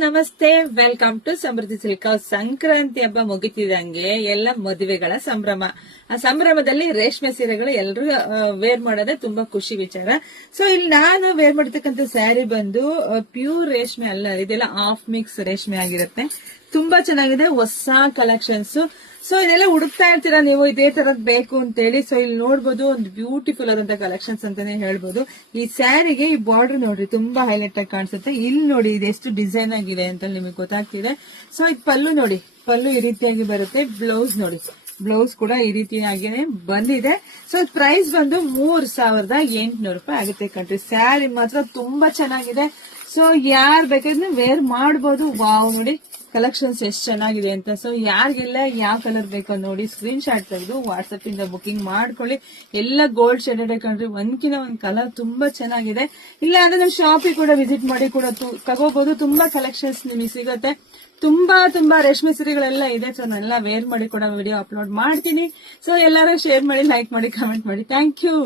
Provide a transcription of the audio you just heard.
ನಮಸ್ತೆ, welcome to Samruddhi silk. Sankranti ಹಬ್ಬ ಮುಗಿತಿದಂಗೆ ಎಲ್ಲ ಮದುವೆಗಳ ಸಂಭ್ರಮ. ಆ ಸಂಭ್ರಮದಲ್ಲಿ ರೇಷ್ಮೆ ಸೀರೆಗಳು ಎಲ್ಲರೂ ವೇರ್ ಮಾಡೋದೇ ತುಂಬಾ ಖುಷಿ ವಿಚಾರ. ಸೊ ಇಲ್ಲಿ ನಾನು ವೇರ್ ಮಾಡಿರ್ತಕ್ಕಂಥ ಸ್ಯಾರಿ ಬಂದು ಪ್ಯೂರ್ ರೇಷ್ಮೆ ಅಲ್ಲ, ಇದೆಲ್ಲ ಹಾಫ್ ಮಿಕ್ಸ್ ರೇಷ್ಮೆ ಆಗಿರುತ್ತೆ. ತುಂಬಾ ಚೆನ್ನಾಗಿದೆ, ಹೊಸ ಕಲೆಕ್ಷನ್ಸ್. ಸೊ ಇದೆಲ್ಲ ಹುಡುಕ್ತಾ ಇರ್ತೀರಾ ನೀವು, ಇದೇ ತರದ್ ಬೇಕು ಅಂತೇಳಿ. ಸೊ ಇಲ್ಲಿ ನೋಡ್ಬೋದು, ಒಂದು ಬ್ಯೂಟಿಫುಲ್ ಆದಂತ ಕಲೆಕ್ಷನ್ಸ್ ಅಂತಾನೆ ಹೇಳ್ಬೋದು. ಈ ಸ್ಯಾರಿಗೆ ಈ ಬಾರ್ಡರ್ ನೋಡ್ರಿ, ತುಂಬಾ ಹೈಲೈಟ್ ಆಗಿ ಕಾಣಿಸುತ್ತೆ. ಇಲ್ಲಿ ನೋಡಿ, ಇದು ಎಷ್ಟು ಡಿಸೈನ್ ಆಗಿದೆ ಅಂತ ನಿಮಗೆ ಗೊತ್ತಾಗ್ತಿದೆ. ಸೊ ಇದು ಪಲ್ಲು ನೋಡಿ, ಪಲ್ಲು ಈ ರೀತಿಯಾಗಿ ಬರುತ್ತೆ. ಬ್ಲೌಸ್ ನೋಡಿ, ಬ್ಲೌಸ್ ಕೂಡ ಈ ರೀತಿಯಾಗಿನೇ ಬಂದಿದೆ. ಸೊ ಪ್ರೈಸ್ ಬಂದು 3800 ರೂಪಾಯಿ ಆಗುತ್ತೆ ಕಣ್ರಿ. ಸ್ಯಾರಿ ಮಾತ್ರ ತುಂಬಾ ಚೆನ್ನಾಗಿದೆ. ಸೊ ಯಾರ್ ಬೇಕಾದ್ರೆ ವೇರ್ ಮಾಡಬಹುದು. ವಾವ್, ನೋಡಿ ಕಲೆಕ್ಷನ್ಸ್ ಎಷ್ಟು ಚೆನ್ನಾಗಿದೆ ಅಂತ. ಸೊ ಯಾರಿಗೆಲ್ಲ ಯಾವ ಕಲರ್ ಬೇಕೋ ನೋಡಿ, ಸ್ಕ್ರೀನ್ ಶಾಟ್ ತೆಗೆದು ವಾಟ್ಸ್ಆಪ್ ಇಂದ ಬುಕಿಂಗ್ ಮಾಡ್ಕೊಳ್ಳಿ. ಎಲ್ಲ ಗೋಲ್ಡ್ ಶೇಡೆಡ್ ಕಂಡ್ರಿ, ಒಂದ್ಕಿನ ಒಂದ್ ಕಲರ್ ತುಂಬಾ ಚೆನ್ನಾಗಿದೆ. ಇಲ್ಲ ಅಂದ್ರೆ ನೀವು ಶಾಪಿಗೆ ಕೂಡ ವಿಸಿಟ್ ಮಾಡಿ ಕೂಡ ತಗೋಬಹುದು. ತುಂಬಾ ಕಲೆಕ್ಷನ್ಸ್ ನಿಮಗೆ ಸಿಗುತ್ತೆ. ತುಂಬಾ ರೇಷ್ಮೆ ಸೀರೆಗಳೆಲ್ಲ ಇದೆ. ಸೊ ನಾನೆಲ್ಲ ವೇರ್ ಮಾಡಿ ಕೂಡ ವಿಡಿಯೋ ಅಪ್ಲೋಡ್ ಮಾಡ್ತೀನಿ. ಸೊ ಎಲ್ಲರೂ ಶೇರ್ ಮಾಡಿ, ಲೈಕ್ ಮಾಡಿ, ಕಮೆಂಟ್ ಮಾಡಿ. Thank you.